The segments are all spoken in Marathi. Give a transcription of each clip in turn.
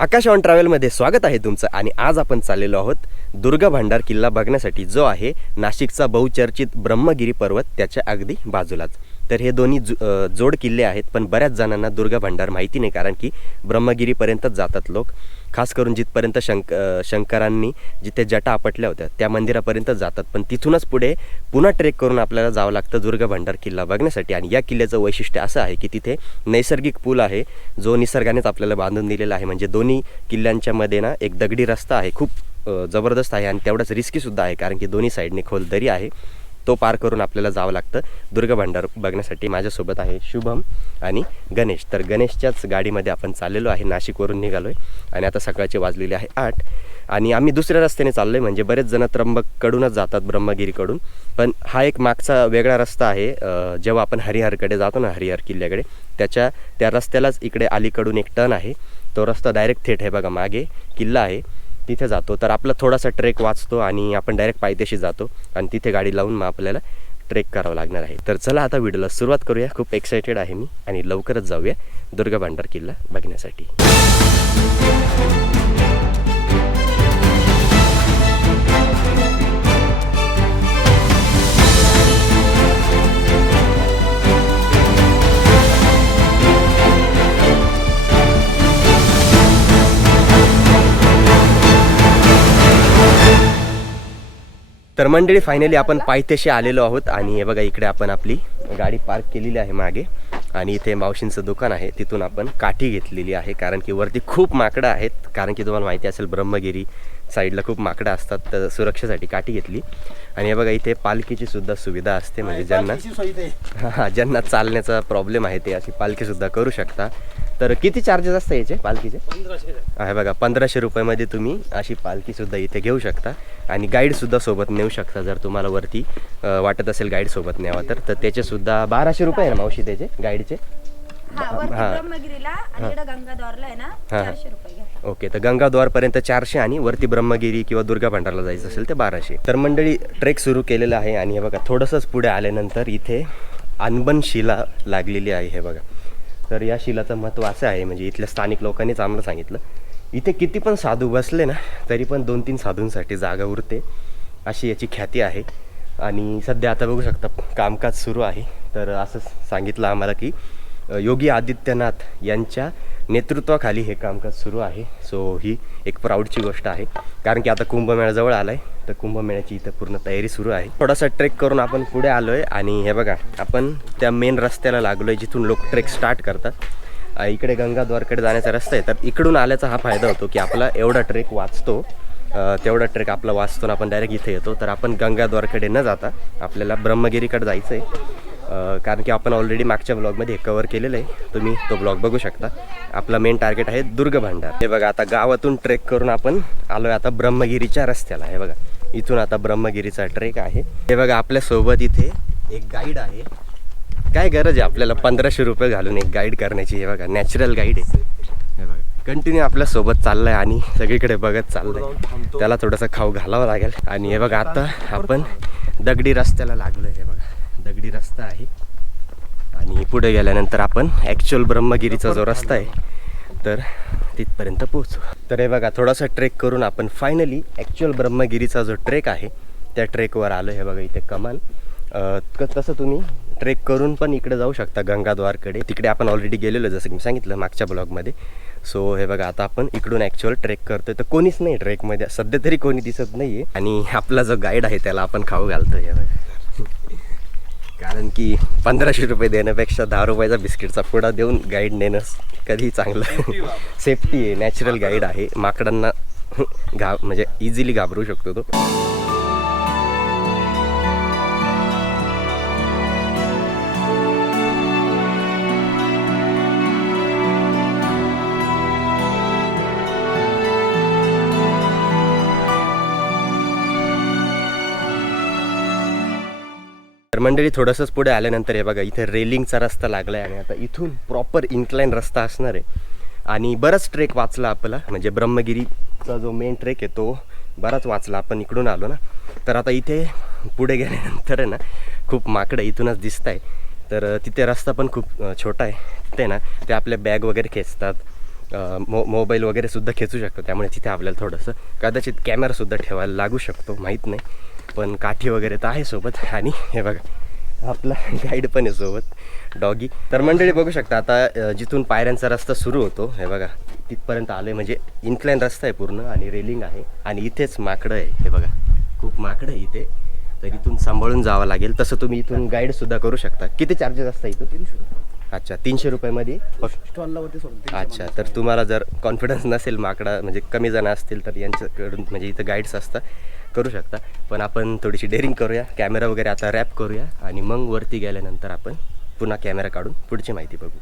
आकाश ऑन ट्रॅव्हलमध्ये स्वागत आहे तुमचं. आणि आज आपण चाललेलो आहोत दुर्गा भांडार किल्ला बघण्यासाठी, जो आहे नाशिकचा बहुचर्चित ब्रह्मगिरी पर्वत त्याच्या अगदी बाजूलाच. तर हे दोन्ही जोड किल्ले आहेत, पण बऱ्याच जणांना दुर्गा भांडार माहिती नाही, कारण की ब्रह्मगिरीपर्यंतच जातात लोक. खास करून जिथपर्यंत शंकरांनी जिथे जटा आपटल्या होत्या त्या मंदिरापर्यंत जातात, पण तिथूनच पुढे पुन्हा ट्रेक करून आपल्याला जावं लागतं दुर्गा भांडार किल्ला बघण्यासाठी. आणि या किल्ल्याचं वैशिष्ट्य असं आहे की तिथे नैसर्गिक पूल आहे, जो निसर्गानेच आपल्याला बांधून दिलेला आहे. म्हणजे दोन्ही किल्ल्यांच्या मध्ये ना एक दगडी रस्ता आहे, खूप जबरदस्त आहे आणि तेवढाच रिस्कीसुद्धा आहे, कारण की दोन्ही साईडने खोल दरी आहे. तो पार करून आपल्याला जावं लागतं दुर्गा भांडार बघण्यासाठी. माझ्यासोबत आहे शुभम आणि गणेश. तर गणेशच्याच गाडीमध्ये आपण चाललेलो आहे, नाशिकवरून निघालो आहे आणि आता सकाळचे वाजलेले आहे 8 आणि आम्ही दुसऱ्या रस्त्याने चाललो आहे. म्हणजे बरेच जण त्र्यंबककडूनच जातात ब्रह्मगिरीकडून, पण हा एक मागचा वेगळा रस्ता आहे. जेव्हा आपण हरिहरकडे जातो ना, हरिहर किल्ल्याकडे, त्या रस्त्यालाच इकडे अलीकडून एक टर्न आहे. तो रस्ता डायरेक्ट थेट आहे बघा, मागे किल्ला आहे तिथे जातो. तर आपला थोडासा ट्रेक वाचतो आणि आपण डायरेक्ट पायथ्याशी जातो आणि तिथे गाडी लावून मग आपल्याला ट्रेक करावं लागणार आहे. तर चला आता व्हिडिओला सुरुवात करूया. खूप एक्सायटेड आहे मी आणि लवकरच जाऊया दुर्गा भांडार किल्ला बघण्यासाठी. तर मंडळी, फायनली आपण पायथ्याशी आलेलो आहोत आणि हे बघा, इकडे आपण आपली गाडी पार्क केलेली आहे मागे आणि इथे मावशींचं दुकान आहे. तिथून आपण काठी घेतलेली आहे, कारण की वरती खूप माकडं आहेत. कारण की तुम्हाला माहिती असेल, ब्रह्मगिरी साईडला खूप माकडं असतात, तर सुरक्षेसाठी काठी घेतली. आणि हे बघा, इथे पालखीची सुद्धा सुविधा असते, म्हणजे ज्यांना चालण्याचा प्रॉब्लेम आहे ते अशी पालखीसुद्धा करू शकता. तर किती चार्जेस असतात याचे पालखीचे? 1500 आहे बघा, 1500 रुपयामध्ये तुम्ही अशी पालखीसुद्धा इथे घेऊ शकता आणि गाईडसुद्धा सोबत नेऊ शकता. जर तुम्हाला वरती वाटत असेल गाईड सोबत न्यावा तर त्याचेसुद्धा 1200 रुपये आहे ना मावशी त्याचे गाईडचे? ओके, तर गंगाद्वारपर्यंत 400 आणि वरती ब्रह्मगिरी किंवा दुर्गा भांडारला जायचं असेल ते 1200. तर मंडळी, ट्रेक सुरू केलेला आहे आणि हे बघा, थोडंसंच पुढे आल्यानंतर इथे अनबन शिला लागलेली आहे. हे बघा, तर या शिलाचं महत्त्व असं आहे, म्हणजे इथल्या स्थानिक लोकांनीच आम्हाला सांगितलं, इथे किती पण साधू बसले ना तरी पण 2-3 साधूंसाठी जागा उरते, अशी याची ख्याती आहे. आणि सध्या आता बघू शकता कामकाज सुरू आहे. तर असं सांगितलं आम्हाला की योगी आदित्यनाथ यांच्या नेतृत्वाखाली हे कामकाज सुरू आहे. सो ही एक प्राऊडची गोष्ट आहे, कारण की आता कुंभमेळा जवळ आला आहे, तर कुंभमेळ्याची इथं पूर्ण तयारी सुरू आहे. थोडासा ट्रेक करून आपण पुढे आलो आहे आणि हे बघा, आपण त्या मेन रस्त्याला लागलो आहे जिथून लोक ट्रेक स्टार्ट करतात. इकडे गंगाद्वारकडे जाण्याचा रस्ता आहे. तर इकडून आल्याचा हा फायदा होतो की आपला एवढा ट्रेक वाचतो, तेवढा ट्रेक आपला वाचतो आणि आपण डायरेक्ट इथे येतो. तर आपण गंगाद्वारकडे न जाता आपल्याला ब्रह्मगिरीकडे जायचं आहे, कारण की आपण ऑलरेडी मागच्या ब्लॉगमध्ये कवर केलेलं आहे, तुम्ही तो ब्लॉग बघू शकता. आपला मेन टार्गेट आहे दुर्गा भांडार. हे बघा, आता गावातून ट्रेक करून आपण आलो आहे आता ब्रह्मगिरीच्या रस्त्याला. हे बघा, इथून आता ब्रह्मगिरीचा ट्रेक आहे. हे बघा, आपल्यासोबत इथे एक गाईड आहे. काय गरज आहे आपल्याला 1500 रुपये घालून एक गाईड करण्याची? हे बघा, नॅचरल गाईड आहे. हे बघा, कंटिन्यू आपल्यासोबत चाललाय आणि सगळीकडे बघत चाललंय. त्याला थोडंसं खाऊ घालावं लागेल. आणि हे बघा, आता आपण दगडी रस्त्याला लागलोय. हे बघा, दगडी रस्ता आहे आणि पुढे गेल्यानंतर आपण ॲक्च्युअल ब्रह्मगिरीचा जो रस्ता आहे तर तिथपर्यंत पोहोचू. तर हे बघा, थोडासा ट्रेक करून आपण फायनली ॲक्च्युअल ब्रह्मगिरीचा जो ट्रेक आहे त्या ट्रेकवर आलो. हे बघा, इथे कमान. तसं तुम्ही ट्रेक करून पण इकडे जाऊ शकता गंगाद्वारकडे. तिकडे आपण ऑलरेडी गेलेलो, जसं की मी सांगितलं मागच्या ब्लॉगमध्ये. सो हे बघा, आता आपण इकडून ॲक्च्युअल ट्रेक करतोय. तर कोणीच नाही ट्रेकमध्ये सध्या तरी, कोणी दिसत नाही आहे. आणि आपला जो गाईड आहे त्याला आपण खाऊ घालतोय. हे बघा, कारण की 1500 रुपये देण्यापेक्षा 10 रुपयाचा बिस्किटचा पुडा देऊन गाईड नेणं कधीही चांगलं. सेफ्टी आहे, नॅचरल गाईड आहे, माकडांना म्हणजे इझिली घाबरू शकतो तो. तर मंडळी, थोडंसंच पुढे आल्यानंतर हे बघा, इथे रेलिंगचा रस्ता लागला आहे आणि आता इथून प्रॉपर इन्क्लाइन रस्ता असणार आहे. आणि बराच ट्रेक वाचला आपला, म्हणजे ब्रह्मगिरीचा जो मेन ट्रेक आहे तो बराच वाचला. आपण इकडून आलो ना, तर आता इथे पुढे गेल्यानंतर आहे ना खूप माकडं इथूनच दिसत आहे. तर तिथे रस्ता पण खूप छोटा आहे. तिथे ना ते आपल्या बॅग वगैरे खेचतात, मोबाईल वगैरे सुद्धा खेचू शकतो, त्यामुळे तिथे आपल्याला थोडंसं कदाचित कॅमेरासुद्धा ठेवायला लागू शकतो, माहीत नाही. पण काठी वगैरे तर आहे सोबत. आणि हे बघा आपला गाईड पण आहे सोबत, डॉगी. तर मंडळी बघू शकता आता जिथून पायऱ्यांचा रस्ता सुरू होतो हे बघा तिथपर्यंत आलो आहे. म्हणजे इन्क्लाइन रस्ता आहे पूर्ण आणि रेलिंग आहे आणि इथेच माकडं आहे. हे बघा खूप माकडं आहे इथे, तर इथून सांभाळून जावं लागेल. तसं तुम्ही इथून गाईडसुद्धा करू शकता. किती चार्जेस असतात इथून? 300 रुपये. अच्छा, 300 रुपयामध्ये स्टॉलला सोडते. अच्छा, तर तुम्हाला जर कॉन्फिडन्स नसेल, माकडा म्हणजे कमी जण असतील, तर यांच्याकडून म्हणजे इथं गाईड्स असतात, करू शकता. पण आपण थोडीशी डेअरिंग करूया, कॅमेरा वगैरे आता रॅप करूया आणि मग वरती गेल्यानंतर आपण पुन्हा कॅमेरा काढून पुढची माहिती बघू.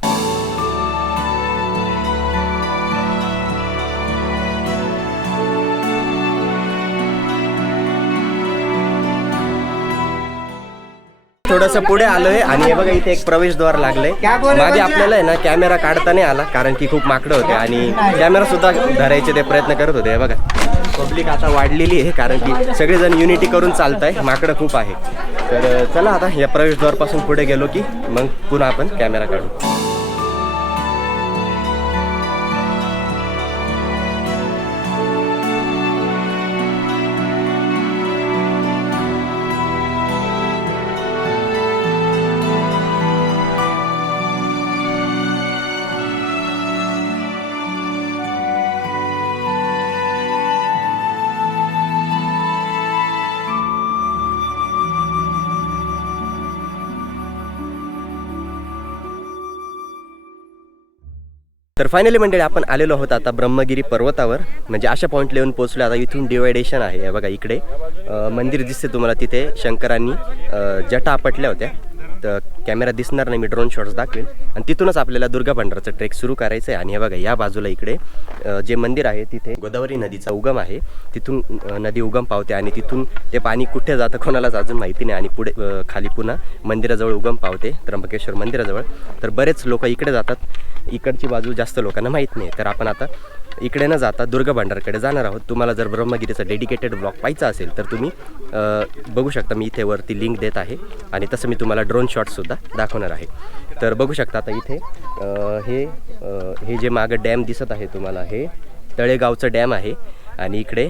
थोडंसं पुढे आलोय आणि हे बघा इथे एक प्रवेशद्वार लागलंय. मागे आपल्याला आहे ना कॅमेरा काढता नाही आला, कारण की खूप माकडं होते आणि कॅमेरा सुद्धा धरायचे ते प्रयत्न करत होते. हे बघा पब्लिक आता वाढलेली आहे, कारण की सगळेजण युनिटी करून चालताय, माकडं खूप आहे. तर चला आता या प्रवेशद्वारपासून पुढे गेलो की मग पुन्हा आपण कॅमेरा काढू. तर फायनली मंडळी आपण आलेलो आहोत आता ब्रह्मगिरी पर्वतावर. म्हणजे अशा पॉईंटला येऊन पोहोचलो. आता इथून डिवायडेशन आहे. हे बघा इकडे मंदिर दिसते तुम्हाला, तिथे शंकरांनी जटा आपटल्या होत्या. तर कॅमेरा दिसणार नाही, मी ड्रोन शॉट्स दाखवेल. आणि तिथूनच आपल्याला दुर्गा भांडारचं ट्रेक सुरू करायचं आहे. आणि हे बघा या बाजूला इकडे जे मंदिर आहे तिथे गोदावरी नदीचा उगम आहे. तिथून नदी उगम पावते आणि तिथून ते पाणी कुठे जातं कोणालाच अजून माहिती नाही. आणि पुढे खाली पुन्हा मंदिराजवळ उगम पावते, त्र्यंबकेश्वर मंदिराजवळ. तर बरेच लोक इकडे जातात, इकडची बाजू जास्त लोकांना माहीत नाही. तर आपण आता इकडे न जाता दुर्गा भांडारकडे जाणार आहोत. तुम्हाला जर ब्रह्मगिरीचा डेडिकेटेड ब्लॉग पाहायचा असेल तर तुम्ही बघू शकता, मी इथे वरती लिंक देत आहे. आणि तसं मी तुम्हाला ड्रोन शॉटसुद्धा दाखवणार आहे. तर बघू शकता आता इथे हे जे मागं डॅम दिसत आहे तुम्हाला, हे तळेगावचं डॅम आहे. आणि इकडे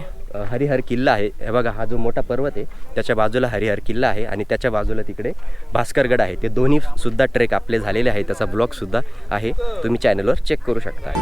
हरिहर किल्ला आहे. हे बघा हा जो मोठा पर्वत आहे त्याच्या बाजूला हरिहर किल्ला आहे आणि त्याच्या बाजूला तिकडे भास्करगड आहे. ते दोन्ही सुद्धा ट्रेक आपले झालेले आहे, त्याचा ब्लॉगसुद्धा आहे, तुम्ही चॅनलवर चेक करू शकता.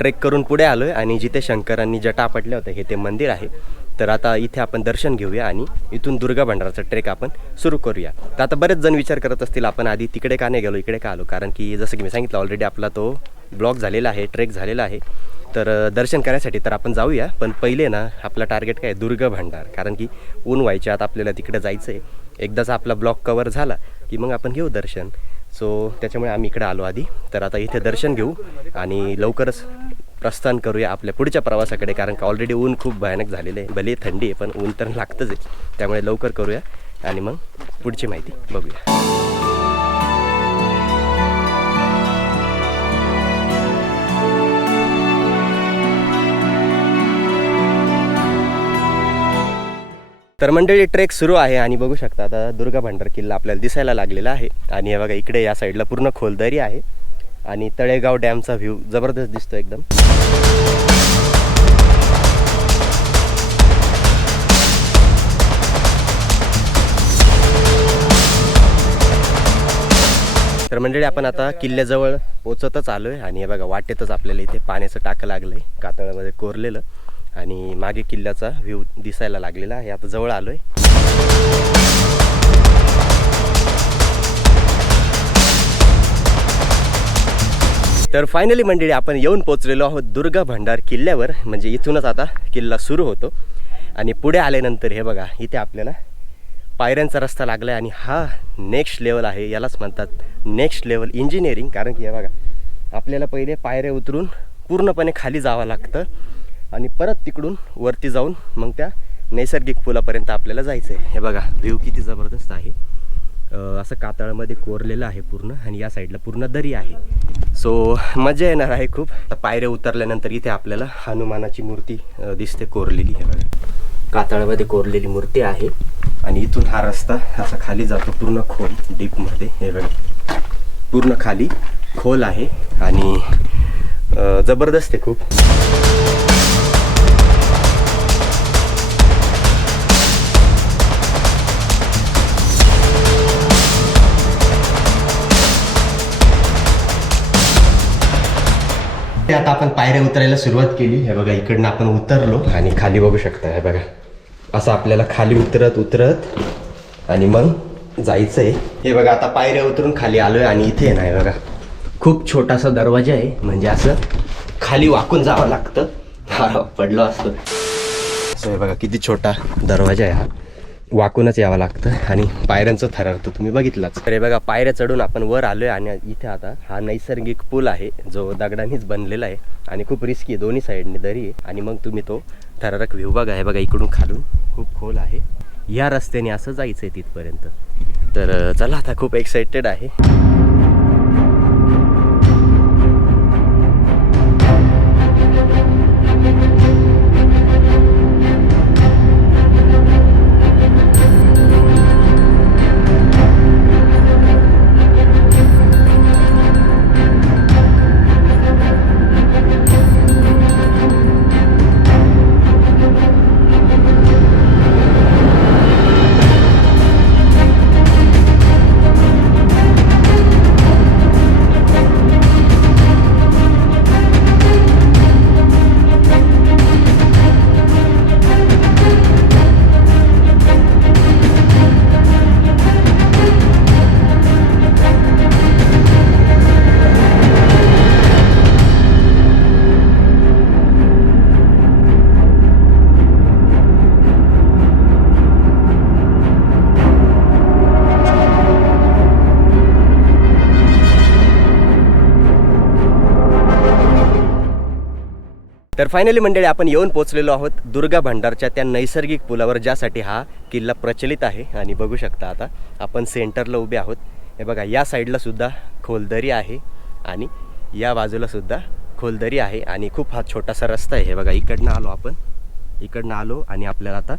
ट्रेक करून पुढे आलो आहे आणि जिथे शंकरांनी जटा आपटल्या होत्या हे ते मंदिर आहे. तर आता इथे आपण दर्शन घेऊया आणि इथून दुर्गा भांडारचा ट्रेक आपण सुरू करूया. तर आता बरेच जण विचार करत असतील आपण आधी तिकडे का नाही गेलो, इकडे का आलो. कारण की जसं की मी सांगितलं ऑलरेडी आपला तो ब्लॉग झालेला आहे, ट्रेक झालेला आहे. तर दर्शन करायसाठी तर आपण जाऊया, पण पहिले ना आपला टार्गेट काय आहे, दुर्गा भांडार. कारण की ऊन व्हायच्या आत आपल्याला तिकडे जायचं आहे. एकदाचा आपला ब्लॉग कवर झाला की मग आपण घेऊ दर्शन. सो त्याच्यामुळे आम्ही इकडे आलो आधी. तर आता इथे दर्शन घेऊ आणि लवकरच प्रस्थान करूया आपल्या पुढच्या प्रवासाकडे. कारण का ऑलरेडी ऊन खूप भयानक झालेलं आहे, भले थंडी आहे पण ऊन तर लागतंच आहे. त्यामुळे लवकर करूया आणि मग पुढची माहिती बघूया. तर मंडळी ट्रेक सुरू आहे आणि बघू शकता आता दुर्गा भांडार किल्ला आपल्याला दिसायला लागलेला आहे. आणि हे बघा इकडे या साईडला पूर्ण खोलदरी आहे आणि तळेगाव डॅमचा व्ह्यू जबरदस्त दिसतो एकदम. तर मंडळी आपण आता किल्ल्याजवळ पोचतच आलोय आणि हे बघा वाटेतच आपल्याला इथे पाण्याचं टाकं लागलंय, कातळामध्ये कोरलेलं. आणि मागे किल्ल्याचा व्ह्यू दिसायला लागलेला आहे. आता जवळ आलोय. तर फायनली मंडळी आपण येऊन पोचलेलो आहोत दुर्गा भांडार किल्ल्यावर. म्हणजे इथूनच आता किल्ला सुरू होतो. आणि पुढे आल्यानंतर हे बघा इथे आपल्याला पायऱ्यांचा रस्ता लागला आहे आणि हा नेक्स्ट लेवल आहे, यालाच म्हणतात नेक्स्ट लेवल इंजिनिअरिंग. कारण की हे बघा, आपल्याला पहिले पायऱ्या उतरून पूर्णपणे खाली जावं लागतं आणि परत तिकडून वरती जाऊन मग त्या नैसर्गिक पुलापर्यंत आपल्याला जायचं आहे. हे बघा व्ह्यू किती जबरदस्त आहे. असं कातळामध्ये कोरलेलं आहे पूर्ण आणि या साईडला पूर्ण दरी आहे. सो मजा येणार आहे खूप. पायऱ्या उतरल्यानंतर इथे आपल्याला हनुमानाची मूर्ती दिसते कोरलेली. हे बघा, कातळामध्ये कोरलेली मूर्ती आहे आणि इथून हा रस्ता असा खाली जातो पूर्ण खोल डीपमध्ये. हे बघा, पूर्ण खाली खोल आहे आणि जबरदस्त आहे खूप. आता आपण पायऱ्या उतरायला सुरुवात केली. हे बघा, इकडनं आपण उतरलो आणि खाली बघू शकता. हे बघा, असं आपल्याला खाली उतरत आणि मग जायचंय. हे बघा, आता पायऱ्या उतरून खाली आलोय आणि इथे नाही बघा, खूप छोटासा दरवाजा आहे. म्हणजे असं खाली वाकून जावं लागतं. हा पडलो असतो. सो हे बघा, किती छोटा दरवाजा आहे हा. वाकूनच यावं लागतं आणि पायऱ्यांचं थरारतं तुम्ही बघितलाच. तर हे बघा, पायऱ्या चढून आपण वर आलोय आणि इथे आता हा नैसर्गिक पूल आहे जो दगडांनीच बनलेला आहे आणि खूप रिस्की आहे. दोन्ही साईडने दरी आहे आणि मग तुम्ही तो थरारक व्ह्यू बघा. हे बघा, इकडून खालून खूप खोल आहे. या रस्त्याने असं जायचं आहे तिथपर्यंत. तर चला, आता खूप एक्साइटेड आहे. तर फायनली मंडळी, आपण येऊन पोचलेलो आहोत दुर्गा भंडारच्या त्या नैसर्गिक पुलावर, ज्यासाठी हा किल्ला प्रचलित आहे. आणि बघू शकता, आता आपण सेंटरला उभे आहोत. हे बघा, या साईडला सुद्धा खोलदरी आहे आणि या बाजूला सुद्धा खोलदरी आहे आणि खूप हा छोटासा रस्ता आहे. हे बघा, इकडनं आलो आणि आपल्याला आता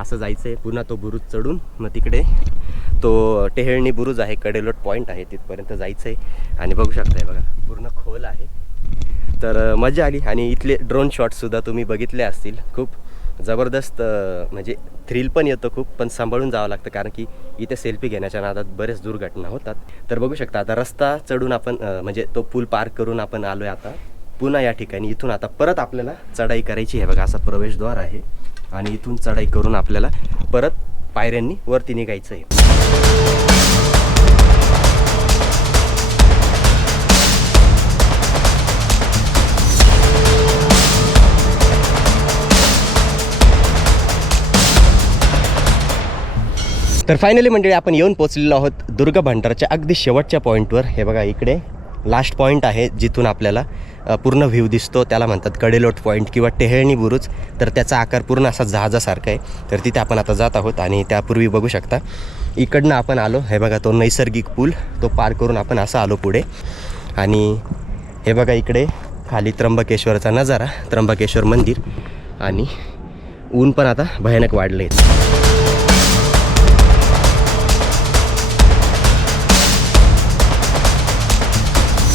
असं जायचं आहे पुन्हा तो बुरुज चढून. मग तिकडे तो टेहळणी बुरुज आहे, कडेलोट पॉईंट आहे, तिथपर्यंत जायचं आहे. आणि बघू शकता, हे बघा, पूर्ण खोल आहे. तर मजा आली आणि इथले ड्रोन शॉट्ससुद्धा तुम्ही बघितले असतील. खूप जबरदस्त, म्हणजे थ्रिल पण येतो खूप, पण सांभाळून जावं लागतं कारण की इथे सेल्फी घेण्याच्या नादात बरेच दुर्घटना होतात. तर बघू शकता, आता रस्ता चढून आपण म्हणजे तो पूल पार करून आपण आलो आहे आता पुन्हा या ठिकाणी. इथून आता परत आपल्याला चढाई करायची आहे. बघा, असा प्रवेशद्वार आहे आणि इथून चढाई करून आपल्याला परत पायऱ्यांनी वरती निघायचं आहे. तर फायनली मंडळी, आपण येऊन पोचलेलो आहोत दुर्गा भंडारच्या अगदी शेवटच्या पॉईंटवर. हे बघा, इकडे लास्ट पॉईंट आहे जिथून आपल्याला पूर्ण व्ह्यू दिसतो. त्याला म्हणतात कडेलोट पॉईंट किंवा टेहळणी बुरुज. तर त्याचा आकार पूर्ण असा जहाजासारखा आहे. तर तिथे आपण आता जात आहोत आणि त्यापूर्वी बघू शकता, इकडनं आपण आलो. हे बघा, तो नैसर्गिक पूल तो पार करून आपण असं आलो पुढे. आणि हे बघा, इकडे खाली त्र्यंबकेश्वरचा नजारा, त्र्यंबकेश्वर मंदिर. आणि ऊन पण आता भयानक वाढले.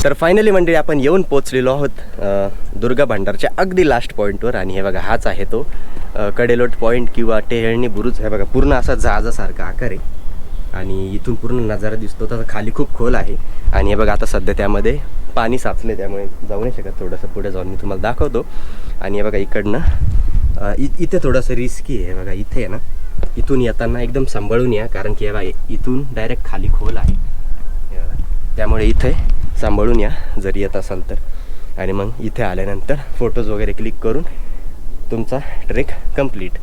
तर फायनली मंडळी, आपण येऊन पोचलेलो आहोत दुर्गा भंडारच्या अगदी लास्ट पॉईंटवर. आणि हे बघा, हाच आहे तो कडेलोट पॉईंट किंवा टेहळणी बुरुज. हे बघा, पूर्ण असा जहाजासारखा आकार आहे आणि इथून पूर्ण नजारा दिसतो. तर खाली खूप खोल आहे आणि हे बघा, आता सध्या त्यामध्ये पाणी साचले, त्यामुळे जाऊ नाही शकत. थोडंसं पुढे जाऊन मी तुम्हाला दाखवतो. आणि हे बघा, इकडनं इथे थोडंसं रिस्की आहे. बघा, इथे आहे ना, इथून येताना एकदम सांभाळून या, कारण की हे बघा, इथून डायरेक्ट खाली खोल आहे. त्यामुळे इथे सांभाळून या जर येत असाल तर. आणि मग इथे आल्यानंतर फोटोज वगैरे क्लिक करून तुमचा ट्रेक कंप्लीट.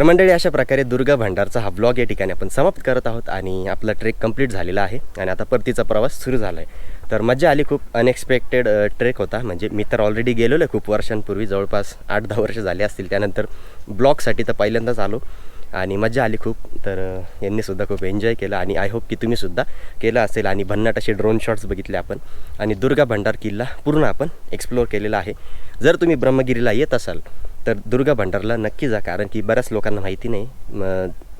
तर मंडळी अशा प्रकारे दुर्गा भांडारचा हा ब्लॉग या ठिकाणी आपण समाप्त करत आहोत आणि आपला ट्रेक कंप्लीट झालेला आहे आणि आता परतीचा प्रवास सुरू झाला आहे. तर मजा आली, खूप अनएक्सपेक्टेड ट्रेक होता. म्हणजे मी तर ऑलरेडी गेलेलो आहे खूप वर्षांपूर्वी, जवळपास 8-10 वर्ष झाले असतील. त्यानंतर ब्लॉगसाठी तर पहिल्यांदाच आलो आणि मजा आली खूप. तर यांनीसुद्धा खूप एन्जॉय केला आणि आय होप की तुम्हीसुद्धा केलं असेल. आणि भन्नाट असे ड्रोन शॉट्स बघितले आपण आणि दुर्गा भांडार किल्ला पूर्ण आपण एक्सप्लोअर केलेला आहे. जर तुम्ही ब्रह्मगिरीला येत असाल तर दुर्गा भांडारला नक्की जा, कारण की बऱ्याच लोकांना माहिती नाही.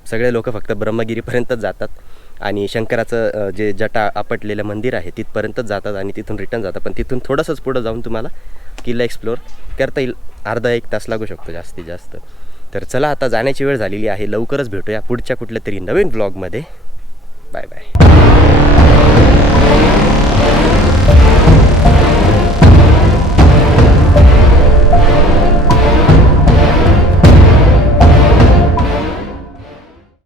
सगळे लोक फक्त ब्रह्मगिरीपर्यंतच जातात आणि शंकराचं जे जटा आपटलेलं मंदिर आहे तिथपर्यंतच जातात आणि तिथून रिटर्न जातात. पण तिथून थोडंसंच पुढं जाऊन तुम्हाला किल्ला एक्सप्लोअर करता येईल. अर्धा-1 तास लागू शकतो जास्तीत जास्त. तर चला आता जाण्याची वेळ झालेली आहे. लवकरच भेटूया पुढच्या कुठल्या तरी नवीन ब्लॉगमध्ये. Bye bye.